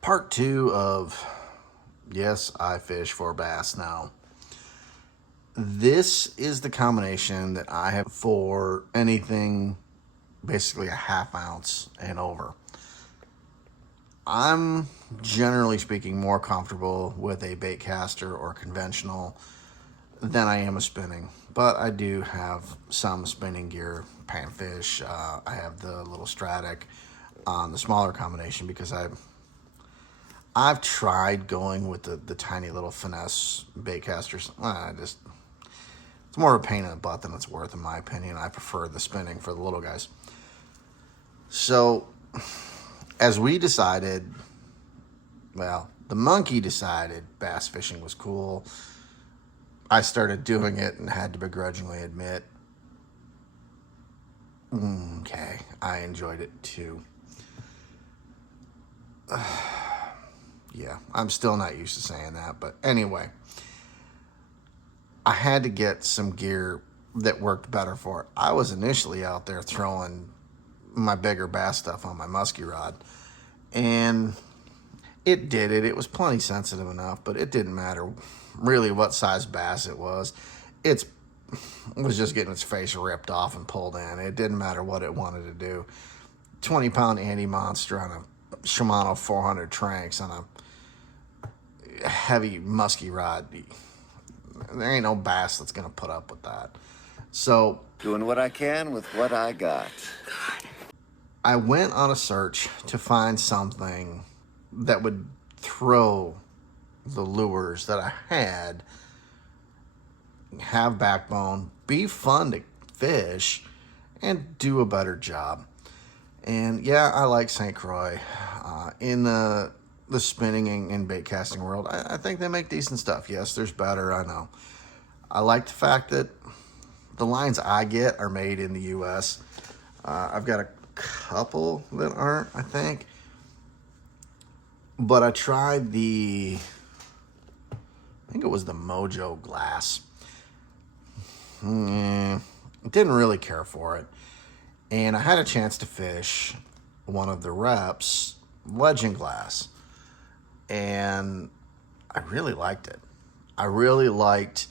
Part two of Yes, I Fish for Bass Now. This is the combination that I have for anything basically a half ounce and over. I'm generally speaking more comfortable with a bait caster or conventional than I am a spinning, but I do have some spinning gear, panfish. I have the little Stratic on the smaller combination because I've tried going with the tiny little finesse bait casters. It's more of a pain in the butt than it's worth, in my opinion. I prefer the spinning for the little guys. So, as we decided, the monkey decided bass fishing was cool. I started doing it and had to begrudgingly admit, okay, I enjoyed it too. Yeah, I'm still not used to saying that, but anyway, I had to get some gear that worked better for it. I was initially out there throwing my bigger bass stuff on my musky rod, and it did it. It was plenty sensitive enough, but it didn't matter really what size bass it was. It was just getting its face ripped off and pulled in. It didn't matter what it wanted to do. 20-pound Andy Monster on a Shimano 400 Tranx on a heavy musky rod. There ain't no bass that's going to put up with that. So, doing what I can with what I got. I went on a search to find something that would throw the lures that I had, have backbone, be fun to fish, and do a better job. And yeah, I like St. Croix. In the spinning and bait casting world, I think they make decent stuff. Yes, there's better, I know. I like the fact that the lines I get are made in the U.S. I've got a couple that aren't, I think. But I tried I think it was the Mojo glass. Didn't really care for it. And I had a chance to fish one of the reps, Legend Glass. And I really liked it. I really liked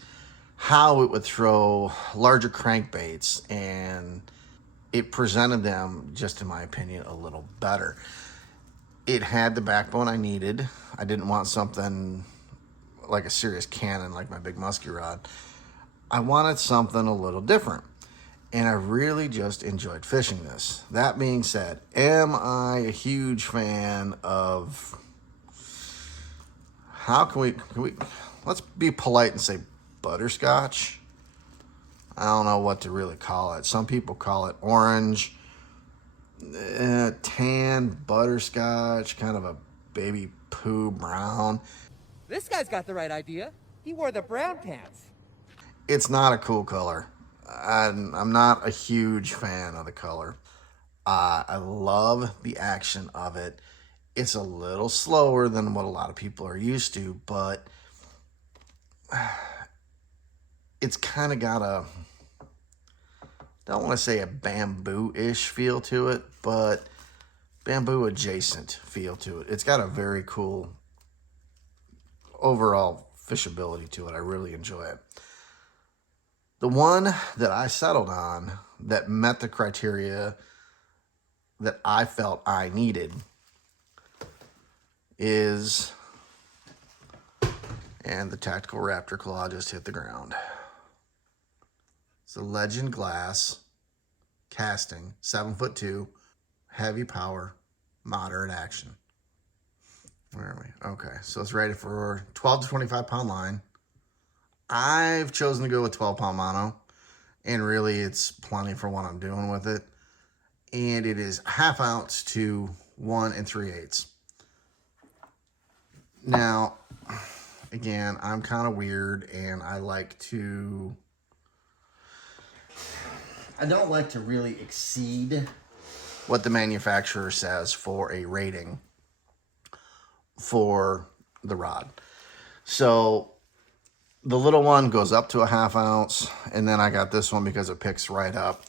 how it would throw larger crankbaits, and it presented them, just in my opinion, a little better. It had the backbone I needed. I didn't want something like a serious cannon like my big musky rod. I wanted something a little different. And I really just enjoyed fishing this. That being said, am I a huge fan of... How can we... Let's be polite and say butterscotch. I don't know what to really call it. Some people call it orange, tan, butterscotch, kind of a baby poo brown. This guy's got the right idea. He wore the brown pants. It's not a cool color. I'm not a huge fan of the color. I love the action of it. It's a little slower than what a lot of people are used to, but it's kind of got a, don't want to say a bamboo-ish feel to it, but bamboo adjacent feel to it. It's got a very cool overall fishability to it. I really enjoy it. The one that I settled on that met the criteria that I felt I needed is, and the Tactical Raptor Claw just hit the ground. It's the Legend Glass Casting, 7'2", heavy power, moderate action. Where are we? Okay, so it's rated for 12 to 25 pound line. I've chosen to go with 12-pound mono, and really it's plenty for what I'm doing with it. And it is half ounce to 1 3/8. Now, again, I'm kind of weird, and I don't like to really exceed what the manufacturer says for a rating for the rod. So the little one goes up to a half ounce, and then I got this one because it picks right up.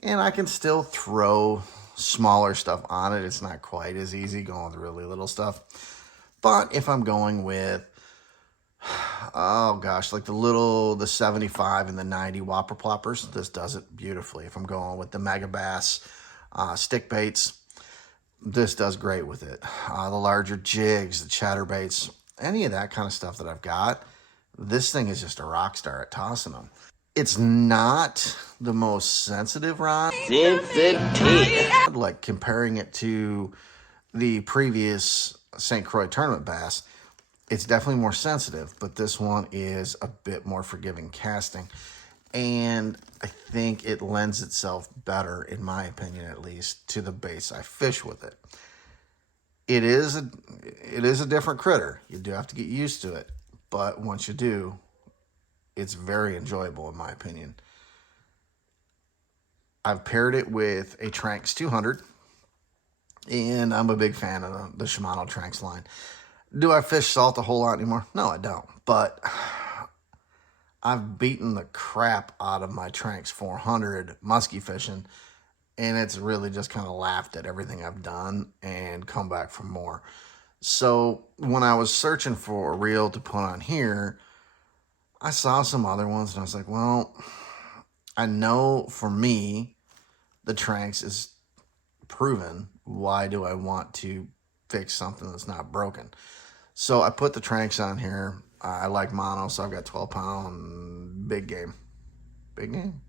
And I can still throw smaller stuff on it. It's not quite as easy going with really little stuff. But if I'm going with, oh gosh, like the 75 and the 90 whopper ploppers, this does it beautifully. If I'm going with the mega bass stick baits, this does great with it. The larger jigs, the chatterbaits, any of that kind of stuff that I've got, this thing is just a rock star at tossing them. It's not the most sensitive rod. Sensitive. Like comparing it to the previous St. Croix tournament bass, it's definitely more sensitive, but this one is a bit more forgiving casting. And I think it lends itself better, in my opinion at least, to the baits I fish with it. It is a different critter. You do have to get used to it. But once you do, it's very enjoyable in my opinion. I've paired it with a Tranx 200. And I'm a big fan of the Shimano Tranx line. Do I fish salt a whole lot anymore? No, I don't. But I've beaten the crap out of my Tranx 400 muskie fishing, and it's really just kind of laughed at everything I've done and come back for more. So when I was searching for a reel to put on here, I saw some other ones, and I was like, well, I know for me, the Tranx is proven. Why do I want to fix something that's not broken? So I put the Tranx on here. I like mono, so I've got 12-pound big game. Big game?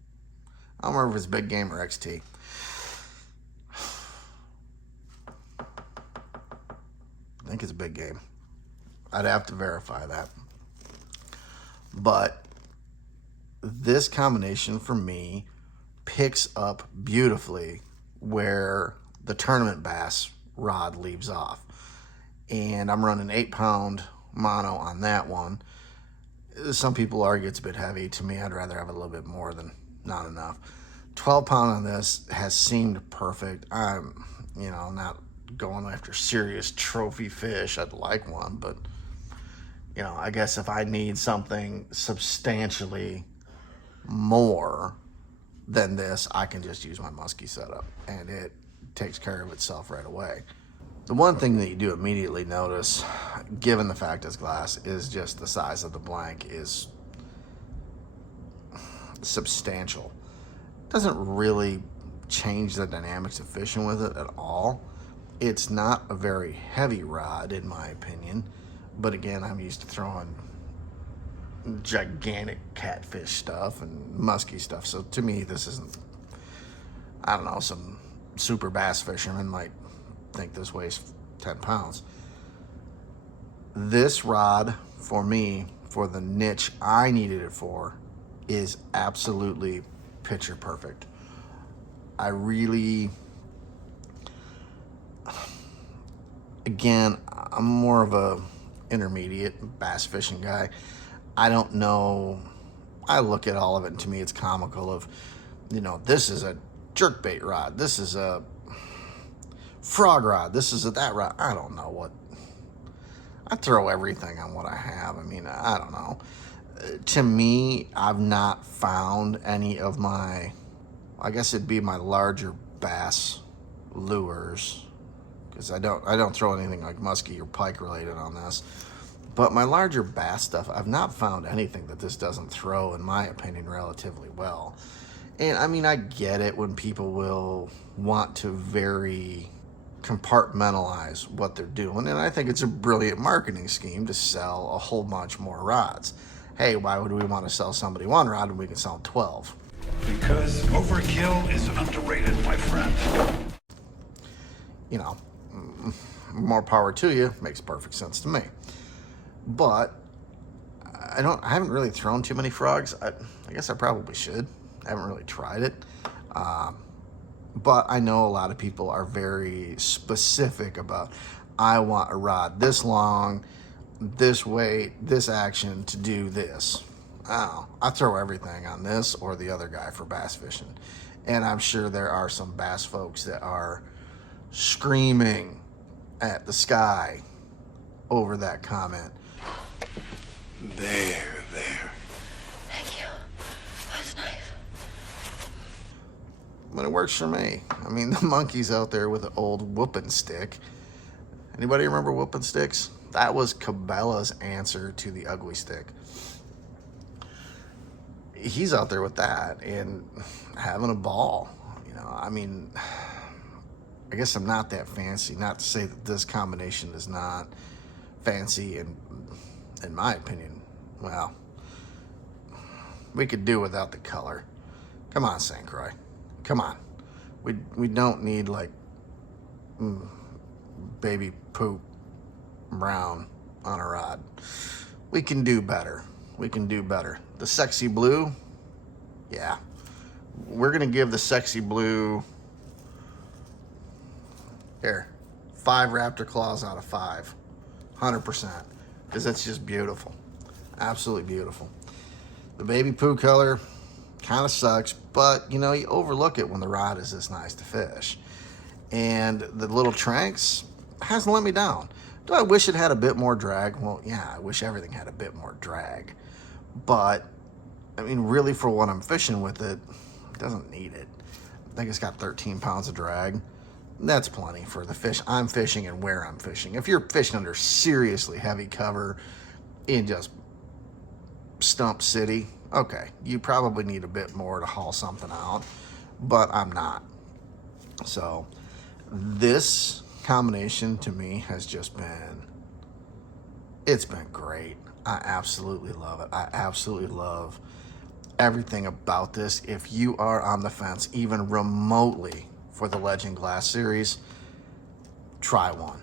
I don't remember if it's big game or XT. I think it's big game. I'd have to verify that. But this combination for me picks up beautifully where the tournament bass rod leaves off. And I'm running 8-pound mono on that one. Some people argue it's a bit heavy. To me, I'd rather have a little bit more than not enough. 12-pound on this has seemed perfect. I'm, not going after serious trophy fish. I'd like one, but, I guess if I need something substantially more than this, I can just use my muskie setup, and it takes care of itself right away. The one thing that you do immediately notice, given the fact it's glass, is just the size of the blank is substantial. It doesn't really change the dynamics of fishing with it at all. It's not a very heavy rod, in my opinion, but again, I'm used to throwing gigantic catfish stuff and musky stuff, so to me, this isn't, I don't know, some super bass fisherman might think this weighs 10 pounds. This rod, for me, for the niche I needed it for, is absolutely picture perfect. I really, again, I'm more of a intermediate bass fishing guy. I don't know, I look at all of it, and to me it's comical of, this is a jerkbait rod, this is a frog rod, this is a that rod. I don't know what, I throw everything on what I have. I mean, I don't know. To me, I've not found any of my, I guess it'd be my larger bass lures, because I don't throw anything like muskie or pike related on this. But my larger bass stuff, I've not found anything that this doesn't throw, in my opinion, relatively well. And I mean, I get it when people will want to very compartmentalize what they're doing, and I think it's a brilliant marketing scheme to sell a whole bunch more rods. Hey, why would we want to sell somebody one rod when we can sell 12? Because overkill is underrated, my friend. More power to you, makes perfect sense to me. But I haven't really thrown too many frogs. I guess I probably should. I haven't really tried it. But I know a lot of people are very specific about, I want a rod this long, this weight, this action to do this. I throw everything on this or the other guy for bass fishing. And I'm sure there are some bass folks that are screaming at the sky over that comment. There. Thank you. That's nice. But it works for me. I mean, the monkey's out there with an old whooping stick. Anybody remember whooping sticks? That was Cabela's answer to the ugly stick. He's out there with that and having a ball. You know, I mean, I guess I'm not that fancy. Not to say that this combination is not fancy, and in my opinion, well, we could do without the color. Come on, St. Croix. Come on. We don't need like baby poop brown on a rod. We can do better. We can do better. The sexy blue, yeah. We're gonna give the sexy blue here 5 raptor claws out of 5, 100%, because it's just beautiful, absolutely beautiful. The baby poo color kind of sucks, but you know, you overlook it when the rod is this nice to fish. And the little Tranx hasn't let me down. Do I wish it had a bit more drag? Well, yeah, I wish everything had a bit more drag. But, I mean, really for what I'm fishing with it, it doesn't need it. I think it's got 13 pounds of drag. That's plenty for the fish I'm fishing and where I'm fishing. If you're fishing under seriously heavy cover in just Stump City, okay, you probably need a bit more to haul something out, but I'm not. So this combination to me has just been, it's been great. I absolutely love it. I absolutely love everything about this. If you are on the fence even remotely for the Legend Glass series, try one.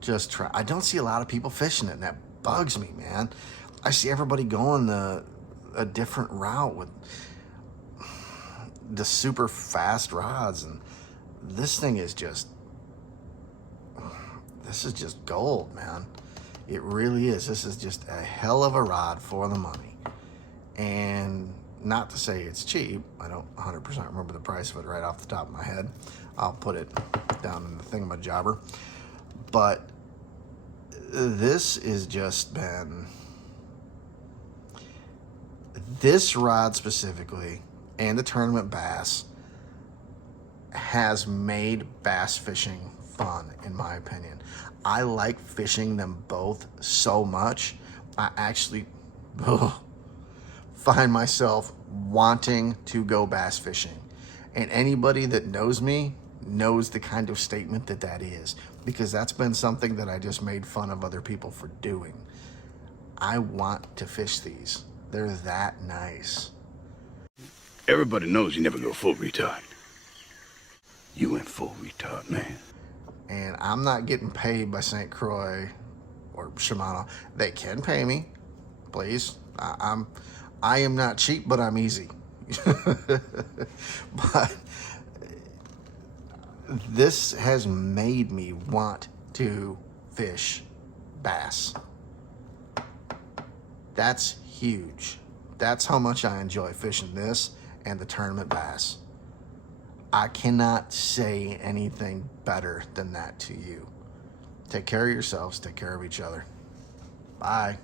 Just try. I don't see a lot of people fishing it, and that bugs me, man. I see everybody going a different route with the super fast rods, and this thing is just, this is just gold, man. It really is. This is just a hell of a rod for the money. And not to say it's cheap. I don't 100% remember the price of it right off the top of my head. I'll put it down in the thingamajobber. But this has just been, this rod specifically and the tournament bass has made bass fishing fun, in my opinion. I like fishing them both so much. I actually find myself wanting to go bass fishing. And anybody that knows me knows the kind of statement that that is, because that's been something that I just made fun of other people for doing. I want to fish these. They're that nice. Everybody knows you never go full retard. You went full retard, man. And I'm not getting paid by St. Croix or Shimano. They can pay me, please. I am not cheap, but I'm easy. But this has made me want to fish bass. That's huge. That's how much I enjoy fishing this and the tournament bass. I cannot say anything better than that to you. Take care of yourselves. Take care of each other. Bye.